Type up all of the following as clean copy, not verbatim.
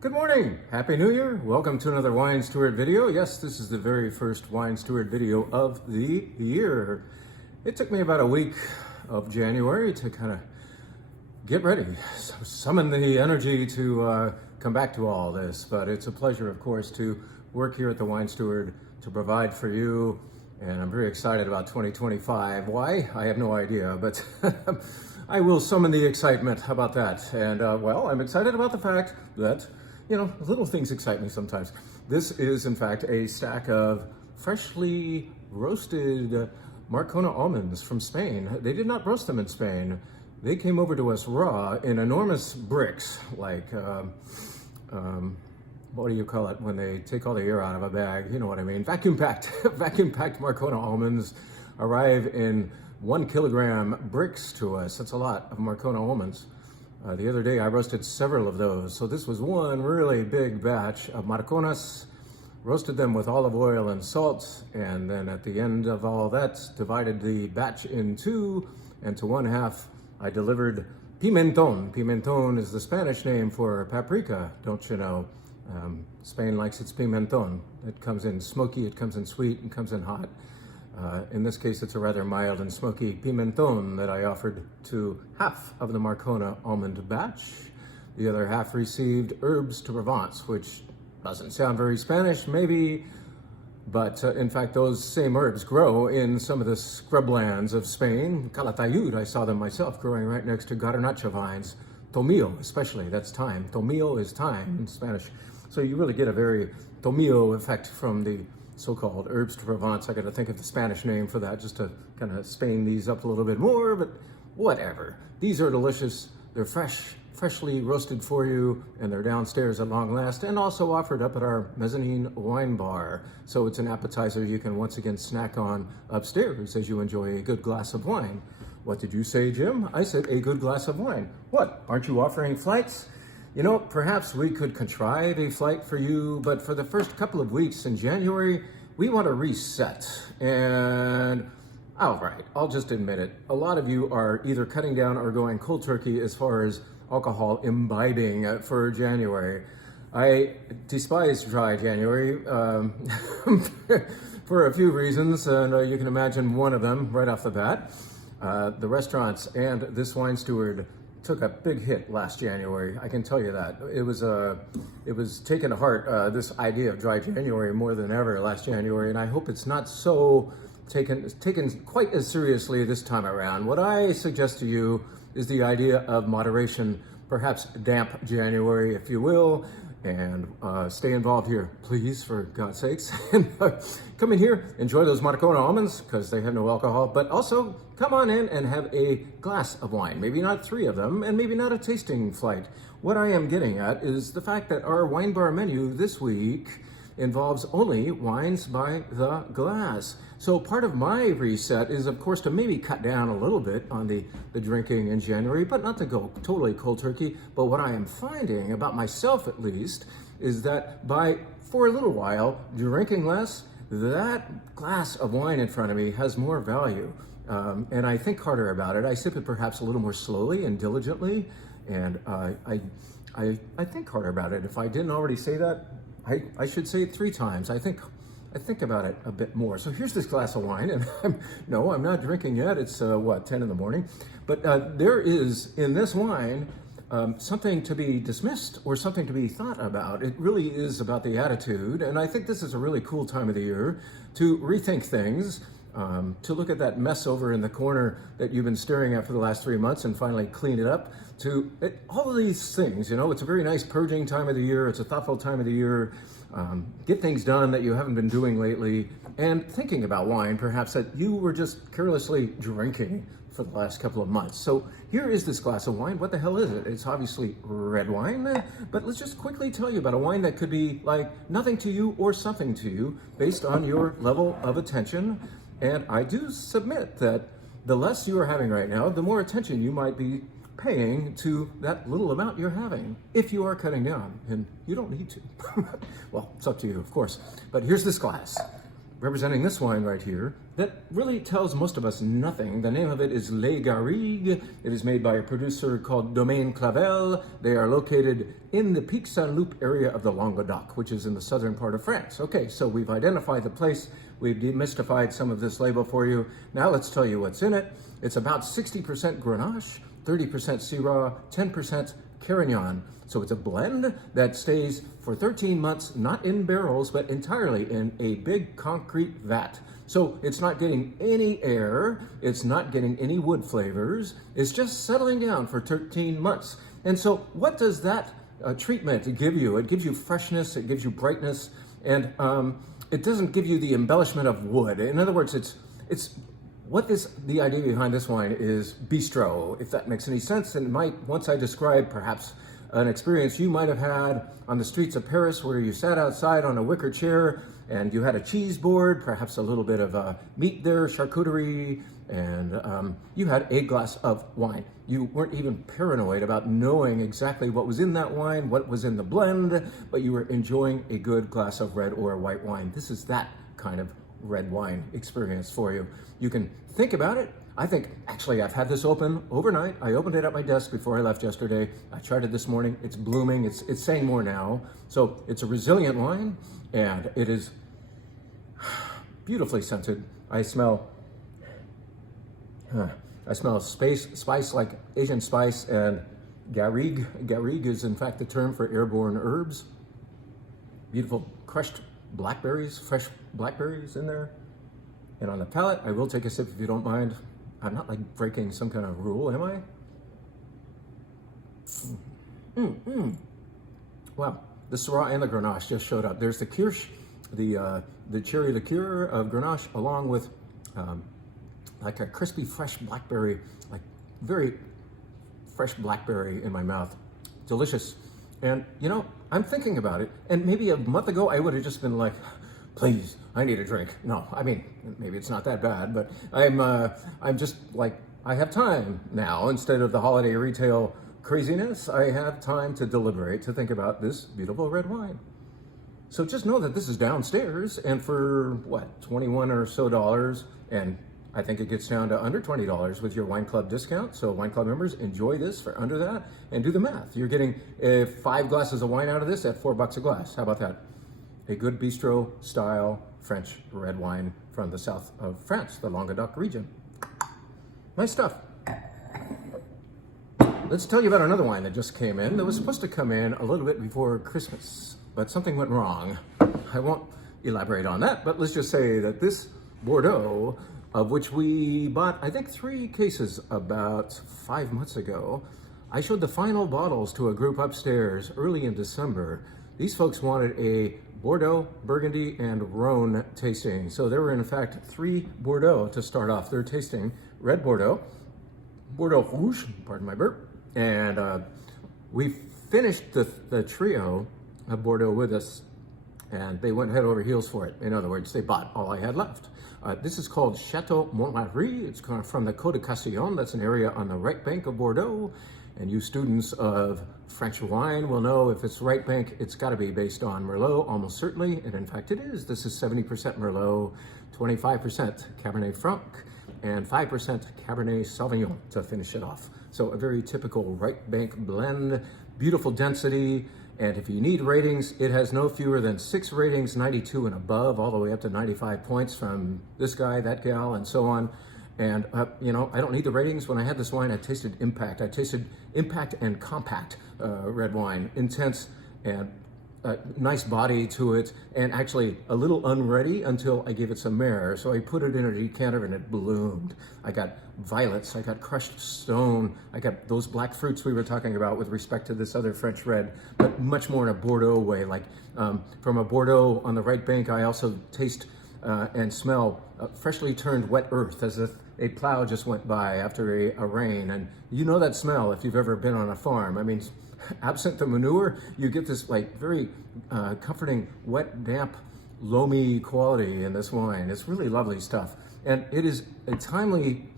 Good morning, Happy New Year. Welcome to another Wine Steward video. Yes, this is the very first Wine Steward video of the year. It took me about a week of January to kind of get ready, summon the energy to come back to all this. But it's a pleasure, of course, to work here at the Wine Steward to provide for you. And I'm very excited about 2025. Why? I have no idea, but I will summon the excitement. How about that? And well, I'm excited about the fact that, you know, little things excite me sometimes. This is, in fact, a stack of freshly roasted Marcona almonds from Spain. They did not roast them in Spain. They came over to us raw in enormous bricks, like, what do you call it when they take all the air out of a bag? You know what I mean? Vacuum packed. Vacuum packed Marcona almonds arrive in 1 kilogram bricks to us. That's a lot of Marcona almonds. The other day I roasted several of those. So this was one really big batch of Marconas, roasted them with olive oil and salt, and then at the end of all that, divided the batch in two, and to one half I delivered pimentón. Pimentón is the Spanish name for paprika, don't you know? Spain likes its pimentón. It comes in smoky, it comes in sweet, and comes in hot. In this case, it's a rather mild and smoky pimentón that I offered to half of the Marcona almond batch. The other half received herbs de Provence, which doesn't sound very Spanish, maybe, but in fact, those same herbs grow in some of the scrublands of Spain. Calatayud, I saw them myself growing right next to garnacha vines. Tomillo, especially, that's thyme. Tomillo is thyme in Spanish. So you really get a very tomillo effect from the so-called herbs de Provence. I got to think of the Spanish name for that just to kind of Spain these up a little bit more, but whatever. These are delicious. They're freshly roasted for you, and they're downstairs at long last, and also offered up at our mezzanine wine bar. So it's an appetizer you can once again snack on upstairs as you enjoy a good glass of wine. What did you say, Jim? I said a good glass of wine. What, aren't you offering flights? You know, perhaps we could contrive a flight for you, but for the first couple of weeks in January, we want to reset. And all right, I'll just admit it. A lot of you are either cutting down or going cold turkey as far as alcohol imbibing for January. I despise dry January for a few reasons, and you can imagine one of them right off the bat. The restaurants and this Wine Steward took a big hit last January. I can tell you that. It was taken to heart, this idea of dry January more than ever last January, and I hope it's not so taken quite as seriously this time around. What I suggest to you is the idea of moderation, perhaps damp January, if you will, and stay involved here, please, for God's sakes. And come in here, enjoy those Marcona almonds, because they have no alcohol, but also come on in and have a glass of wine. Maybe not 3 of them, and maybe not a tasting flight. What I am getting at is the fact that our wine bar menu this week involves only wines by the glass. So part of my reset is, of course, to maybe cut down a little bit on the drinking in January, but not to go totally cold turkey. But what I am finding, about myself at least, is that for a little while, drinking less, that glass of wine in front of me has more value. And I think harder about it. I sip it perhaps a little more slowly and diligently, and I think harder about it. If I didn't already say that, I should say it 3 times. I think about it a bit more. So here's this glass of wine, and I'm not drinking yet. It's 10 in the morning. But there is in this wine something to be dismissed or something to be thought about. It really is about the attitude, and I think this is a really cool time of the year to rethink things. To look at that mess over in the corner that you've been staring at for the last 3 months and finally clean it up. All of these things, you know, it's a very nice purging time of the year. It's a thoughtful time of the year. Get things done that you haven't been doing lately, and thinking about wine, perhaps, that you were just carelessly drinking for the last couple of months. So here is this glass of wine. What the hell is it? It's obviously red wine, but let's just quickly tell you about a wine that could be like nothing to you or something to you based on your level of attention. And I do submit that the less you are having right now, the more attention you might be paying to that little amount you're having, if you are cutting down, and you don't need to. Well, it's up to you, of course. But here's this glass. representing this wine right here that really tells most of us nothing. The name of it is Les Garrigues. It is made by a producer called Domaine Clavel. They are located in the Pic Saint-Loup area of the Languedoc, which is in the southern part of France. Okay, so we've identified the place. We've demystified some of this label for you. Now let's tell you what's in it. It's about 60% Grenache, 30% Syrah, 10% Carignan. So it's a blend that stays for 13 months, not in barrels, but entirely in a big concrete vat. So it's not getting any air, it's not getting any wood flavors, it's just settling down for 13 months. And so what does that treatment give you? It gives you freshness, it gives you brightness, and it doesn't give you the embellishment of wood. In other words, the idea behind this wine is bistro, if that makes any sense. And once I describe perhaps an experience you might have had on the streets of Paris where you sat outside on a wicker chair and you had a cheese board, perhaps a little bit of meat there, charcuterie, and you had a glass of wine. You weren't even paranoid about knowing exactly what was in that wine, what was in the blend, but you were enjoying a good glass of red or white wine. This is that kind of red wine experience for you. You can think about it. I think, actually, I've had this open overnight. I opened it at my desk before I left yesterday. I tried it this morning. It's blooming. It's saying more now. So it's a resilient wine, and it is beautifully scented. I smell spice like Asian spice, and garrigue. Garrigue is, in fact, the term for airborne herbs. Beautiful crushed blackberries, fresh blackberries in there. And on the palate, I will take a sip if you don't mind. I'm not like breaking some kind of rule, am I? Wow, the Syrah and the Grenache just showed up. There's the Kirsch, the cherry liqueur of Grenache, along with like a crispy, fresh blackberry, like very fresh blackberry in my mouth. Delicious. And you know, I'm thinking about it, and maybe a month ago I would have just been like, please, I need a drink. No, I mean, maybe it's not that bad, but I'm just like, I have time now. Instead of the holiday retail craziness, I have time to deliberate, to think about this beautiful red wine. So just know that this is downstairs, and for what, $21 or so, and I think it gets down to under $20 with your Wine Club discount. So Wine Club members, enjoy this for under that, and do the math. You're getting 5 glasses of wine out of this at $4 a glass. How about that? A good bistro style French red wine from the south of France, the Languedoc region. Nice stuff. Let's tell you about another wine that just came in. That was supposed to come in a little bit before Christmas, but something went wrong. I won't elaborate on that, but let's just say that this Bordeaux, of which we bought, I think, 3 cases about 5 months ago. I showed the final bottles to a group upstairs early in December. These folks wanted a Bordeaux, Burgundy, and Rhone tasting. So there were, in fact, 3 Bordeaux to start off their tasting. Red Bordeaux, Bordeaux Rouge, pardon my burp, and we finished the trio of Bordeaux with us, and they went head over heels for it. In other words, they bought all I had left. This is called Chateau Montmarie. It's from the Côte de Castillon. That's an area on the right bank of Bordeaux. And you students of French wine will know if it's right bank, it's got to be based on Merlot, almost certainly. And in fact, it is. This is 70% Merlot, 25% Cabernet Franc, and 5% Cabernet Sauvignon to finish it off. So a very typical right bank blend, beautiful density. And if you need ratings, it has no fewer than 6 ratings, 92 and above, all the way up to 95 points from this guy, that gal, and so on. And, you know, I don't need the ratings. When I had this wine, I tasted impact. I tasted impact and compact red wine, intense and nice body to it, and actually a little unready until I gave it some air. So I put it in a decanter and it bloomed. I got violets, I got crushed stone, I got those black fruits we were talking about with respect to this other French red, but much more in a Bordeaux way. Like from a Bordeaux on the right bank, I also taste and smell freshly turned wet earth, as if a plow just went by after a rain. And you know that smell if you've ever been on a farm. I mean, absent the manure, you get this like very comforting, wet, damp, loamy quality in this wine. It's really lovely stuff. And it is a timely,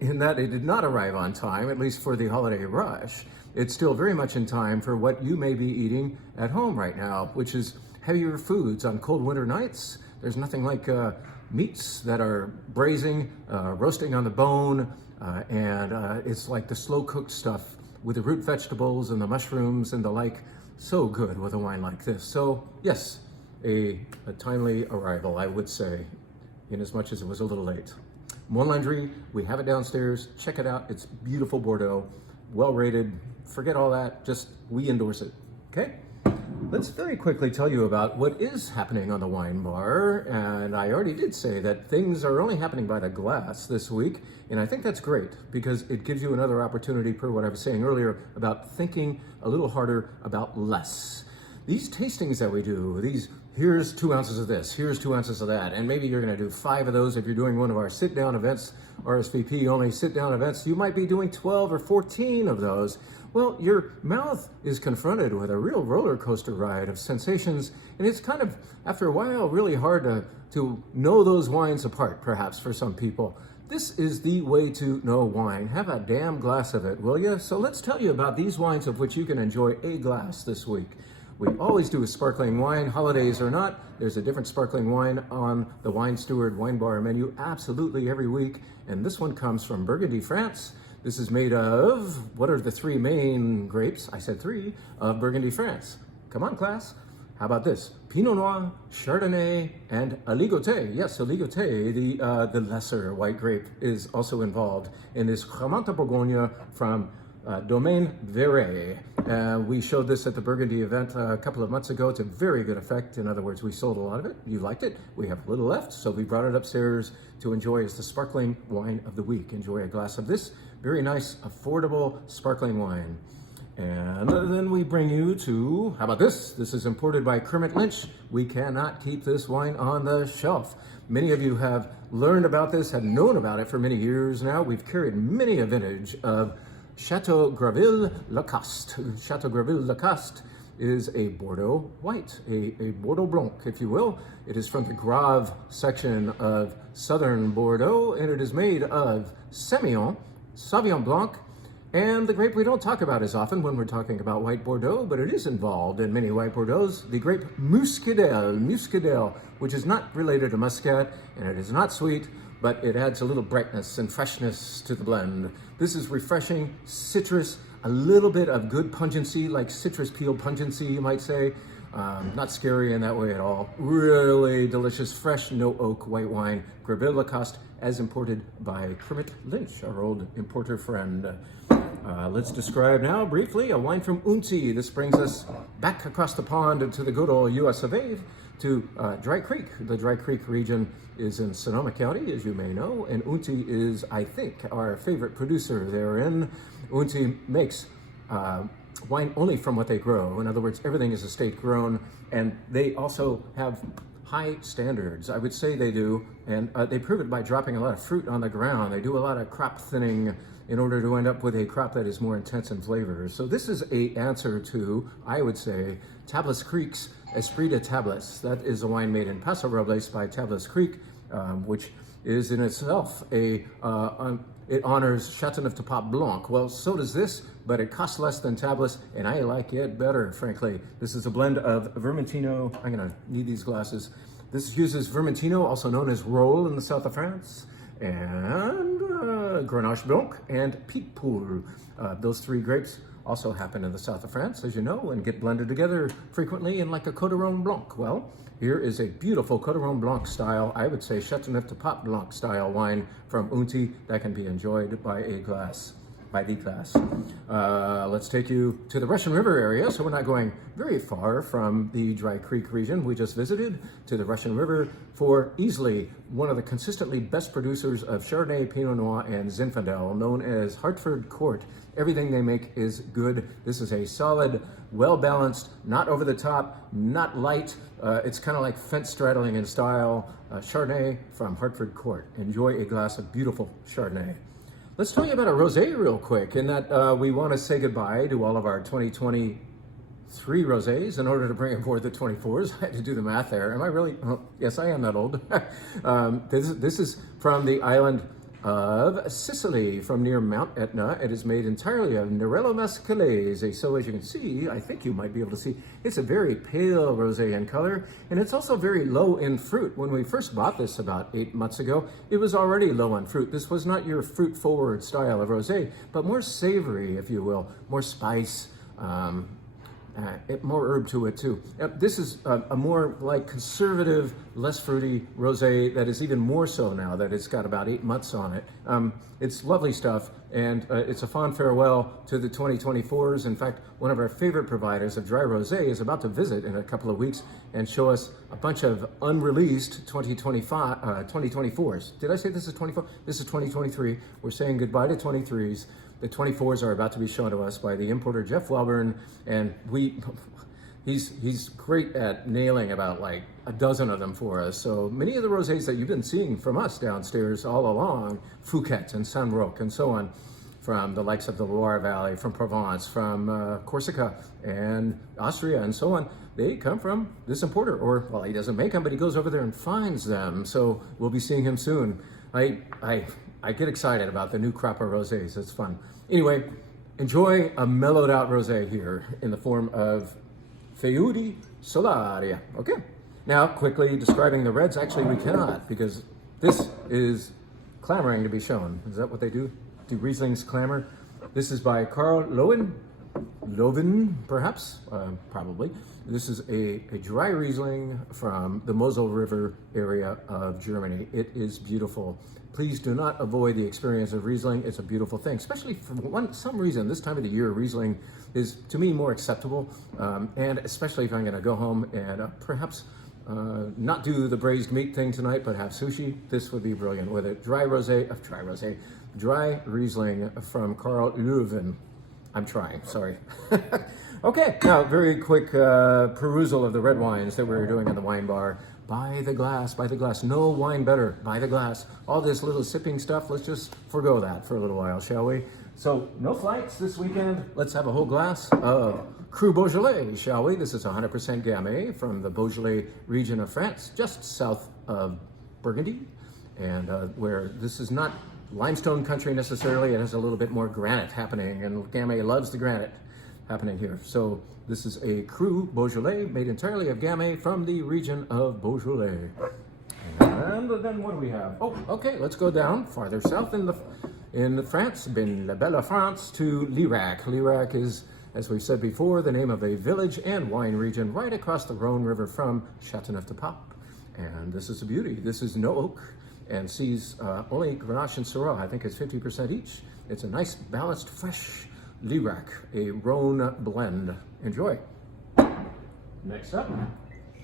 in that it did not arrive on time, at least for the holiday rush. It's still very much in time for what you may be eating at home right now, which is heavier foods on cold winter nights. There's nothing like meats that are braising, roasting on the bone, and it's like the slow cooked stuff with the root vegetables and the mushrooms and the like. So good with a wine like this. So yes, a timely arrival, I would say, in as much as it was a little late. Montlandry, we have it downstairs. Check it out. It's beautiful Bordeaux, well rated. Forget all that. Just we endorse it. Okay? Let's very quickly tell you about what is happening on the wine bar. And I already did say that things are only happening by the glass this week. And I think that's great because it gives you another opportunity, per what I was saying earlier, about thinking a little harder about less. These tastings that we do, here's 2 ounces of this, here's 2 ounces of that, and maybe you're gonna do 5 of those if you're doing one of our sit-down events, RSVP only sit-down events. You might be doing 12 or 14 of those. Well, your mouth is confronted with a real roller coaster ride of sensations, and it's kind of, after a while, really hard to know those wines apart, perhaps, for some people. This is the way to know wine. Have a damn glass of it, will you? So let's tell you about these wines of which you can enjoy a glass this week. We always do a sparkling wine, holidays or not. There's a different sparkling wine on the Wine Steward Wine Bar menu absolutely every week. And this one comes from Burgundy, France. This is made of, what are the 3 main grapes? I said 3, of Burgundy, France. Come on, class. How about this? Pinot Noir, Chardonnay, and a Ligoté. Yes, a Ligoté, the lesser white grape, is also involved in this Cremant de Bourgogne from Domaine Verret. We showed this at the Burgundy event a couple of months ago to very good effect. In other words, we sold a lot of it. You liked it. We have a little left, so we brought it upstairs to enjoy as the sparkling wine of the week. Enjoy a glass of this very nice, affordable sparkling wine. And then we bring you to, how about this? This is imported by Kermit Lynch. We cannot keep this wine on the shelf. Many of you have learned about this, have known about it for many years now. We've carried many a vintage of Chateau Graville-Lacoste. Chateau Graville-Lacoste is a Bordeaux white, a Bordeaux Blanc, if you will. It is from the Grave section of southern Bordeaux, and it is made of Semillon, Sauvignon Blanc, and the grape we don't talk about as often when we're talking about white Bordeaux, but it is involved in many white Bordeauxs, the grape Muscadelle, which is not related to Muscat, and it is not sweet, but it adds a little brightness and freshness to the blend. This is refreshing, citrus, a little bit of good pungency, like citrus peel pungency, you might say. Not scary in that way at all. Really delicious, fresh, no oak white wine. Graville-Lacoste, as imported by Kermit Lynch, our old importer friend. Let's describe now briefly a wine from Unti. This brings us back across the pond to the good old US of A, to Dry Creek. The Dry Creek region is in Sonoma County, as you may know, and Unti is, I think, our favorite producer therein. Unti makes wine only from what they grow. In other words, everything is estate grown, and they also have high standards. I would say they do, and they prove it by dropping a lot of fruit on the ground. They do a lot of crop thinning in order to end up with a crop that is more intense in flavor. So this is an answer to, I would say, Tablas Creek's Esprit de Tablas. That is a wine made in Paso Robles by Tablas Creek, which is in itself it honors Châteauneuf-du-Pape Blanc. Well, so does this, but it costs less than Tablas, and I like it better, frankly. This is a blend of Vermentino. I'm gonna need these glasses. This uses Vermentino, also known as Rolle in the south of France, and Grenache Blanc and Picpoul. Those 3 grapes also happen in the south of France, as you know, and get blended together frequently in like a Côte-Rhône Blanc. Well, here is a beautiful Côte-Rhône Blanc style, I would say Châteauneuf-du-Pape Blanc style wine from Unti that can be enjoyed by the glass. Let's take you to the Russian River area, so we're not going very far from the Dry Creek region we just visited, to the Russian River for easily one of the consistently best producers of Chardonnay, Pinot Noir, and Zinfandel, known as Hartford Court. Everything they make is good. This is a solid, well-balanced, not over the top, not light. It's kind of like fence straddling in style. Chardonnay from Hartford Court. Enjoy a glass of beautiful Chardonnay. Let's tell you about a rosé real quick, in that we want to say goodbye to all of our 2023 rosés in order to bring aboard the 24s. I had to do the math there. Am I really? Oh, yes, I am that old. This is from the island of Sicily from near Mount Etna. It is made entirely of Nerello Mascalese. So as you can see, I think you might be able to see, it's a very pale rosé in color, and it's also very low in fruit. When we first bought this about 8 months ago, it was already low on fruit. This was not your fruit-forward style of rosé, but more savory, if you will, more spice, more herb to it too. This is a more like conservative, less fruity rosé that is even more so now that it's got about 8 months on it. It's lovely stuff, and it's a fond farewell to the 2024s. In fact, one of our favorite providers of dry rosé is about to visit in a couple of weeks and show us a bunch of unreleased 2024s. Did I say this is 24? This is 2023. We're saying goodbye to 23s. The 24s are about to be shown to us by the importer Jeff Welburn, and he's great at nailing about like a dozen of them for us. So many of the rosés that you've been seeing from us downstairs all along, Fouquet and Saint-Roch and so on, from the likes of the Loire Valley, from Provence, from Corsica and Austria and so on, they come from this importer. Or, well, he doesn't make them, but he goes over there and finds them. So we'll be seeing him soon. I get excited about the new crop of rosés. It's fun. Anyway, enjoy a mellowed out rosé here in the form of Feudi Solaria. Okay. Now, quickly describing the reds. Actually, we cannot, because this is clamoring to be shown. Is that what they do? Do Rieslings clamor? This is by Karl Loven, perhaps? Probably. This is a dry Riesling from the Mosel River area of Germany. It is beautiful. Please do not avoid the experience of Riesling. It's a beautiful thing, especially for some reason. This time of the year, Riesling is, to me, more acceptable. And especially if I'm going to go home and perhaps not do the braised meat thing tonight, but have sushi, this would be brilliant with a dry Riesling from Karl Leuven. I'm trying, sorry. Okay, now very quick perusal of the red wines that we were doing in the wine bar. By the glass, no wine better, by the glass. All this little sipping stuff, let's just forgo that for a little while, shall we? So, no flights this weekend. Let's have a whole glass of Cru Beaujolais, shall we? This is 100% Gamay from the Beaujolais region of France, just south of Burgundy, and where this is not limestone country necessarily. It has a little bit more granite happening, and Gamay loves the granite happening here. So this is a Cru Beaujolais made entirely of Gamay from the region of Beaujolais. And then what do we have? Oh, okay, let's go down farther south in France, in La Belle France, to Lirac. Lirac is, as we've said before, the name of a village and wine region right across the Rhone River from Châteauneuf-du-Pape. And this is a beauty. This is no oak and sees only Grenache and Syrah. I think it's 50% each. It's a nice, balanced, fresh Lirac, a Rhone blend. Enjoy. Next up,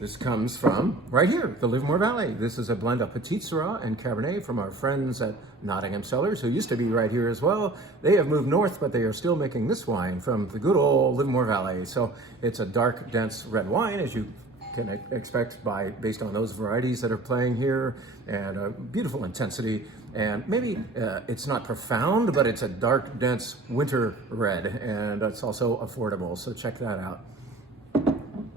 this comes from right here, the Livermore Valley. This is a blend of Petit Syrah and Cabernet from our friends at Nottingham Cellars, who used to be right here as well. They have moved north, but they are still making this wine from the good old Livermore Valley. So it's a dark, dense red wine, as you can expect based on those varieties that are playing here, and a beautiful intensity. And maybe it's not profound, but it's a dark, dense winter red, and it's also affordable. So check that out.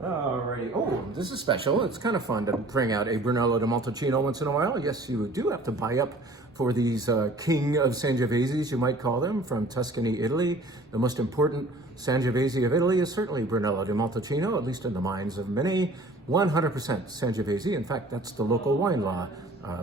Alrighty. Oh, this is special. It's kind of fun to bring out a Brunello di Montalcino once in a while. Yes, you do have to buy up for these king of Sangioveses, you might call them, from Tuscany, Italy. The most important Sangiovese of Italy is certainly Brunello di Montalcino, at least in the minds of many. 100% Sangiovese. In fact, that's the local wine law,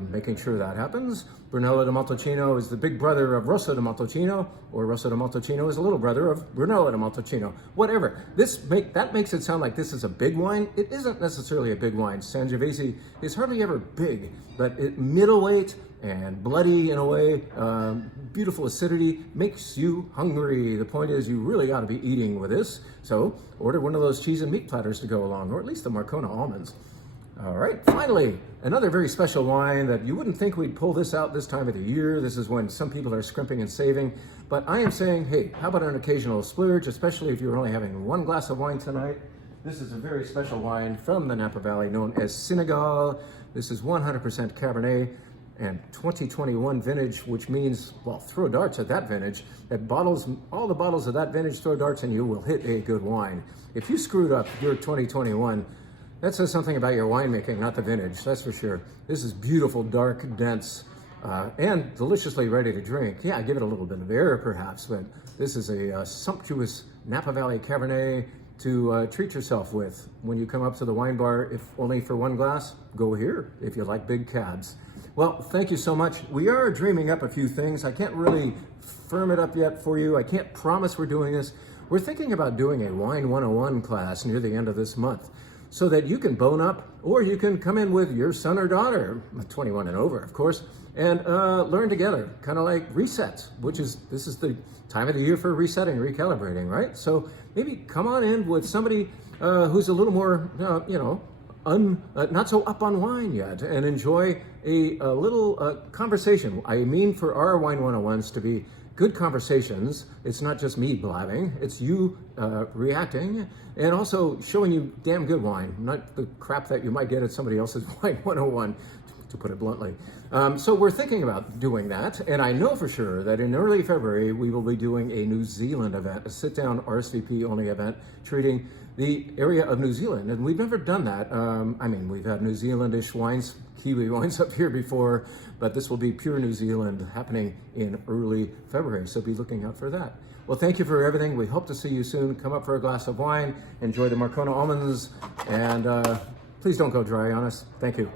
making sure that happens. Brunello di Montalcino is the big brother of Rosso di Montalcino, or Rosso di Montalcino is a little brother of Brunello di Montalcino. Whatever. That makes it sound like this is a big wine. It isn't necessarily a big wine. Sangiovese is hardly ever big, but middleweight and bloody in a way. Beautiful acidity, makes you hungry. The point is, you really ought to be eating with this. So order one of those cheese and meat platters to go along, or at least the Marcona almonds. All right, finally, another very special wine that you wouldn't think we'd pull this out this time of the year. This is when some people are scrimping and saving. But I am saying, hey, how about an occasional splurge, especially if you're only having one glass of wine tonight? This is a very special wine from the Napa Valley known as Senegal. This is 100% Cabernet and 2021 vintage, which means, well, throw darts at that vintage. All the bottles of that vintage, throw darts and you will hit a good wine. If you screwed up your 2021, that says something about your winemaking, not the vintage, that's for sure. This is beautiful, dark, dense and deliciously ready to drink. Yeah, give it a little bit of air perhaps, but this is a sumptuous Napa Valley Cabernet to treat yourself with when you come up to the wine bar. If only for one glass, go here if you like big cabs. Well, thank you so much. We are dreaming up a few things. I can't really firm it up yet for you. I can't promise we're doing this. We're thinking about doing a Wine 101 class near the end of this month so that you can bone up, or you can come in with your son or daughter, 21 and over, of course, and learn together, kind of like resets, this is the time of the year for resetting, recalibrating, right? So maybe come on in with somebody who's a little more, not so up on wine yet, and enjoy a little conversation. I mean for our Wine 101s to be good conversations. It's not just me blabbing, it's you reacting and also showing you damn good wine, not the crap that you might get at somebody else's Wine 101, to put it bluntly. So we're thinking about doing that, and I know for sure that in early February we will be doing a New Zealand event, a sit-down RSVP only event treating the area of New Zealand, and we've never done that. We've had New Zealandish wines, Kiwi wines up here before, but this will be pure New Zealand happening in early February, so be looking out for that. Well, thank you for everything. We hope to see you soon. Come up for a glass of wine, enjoy the Marcona almonds, and please don't go dry on us. Thank you.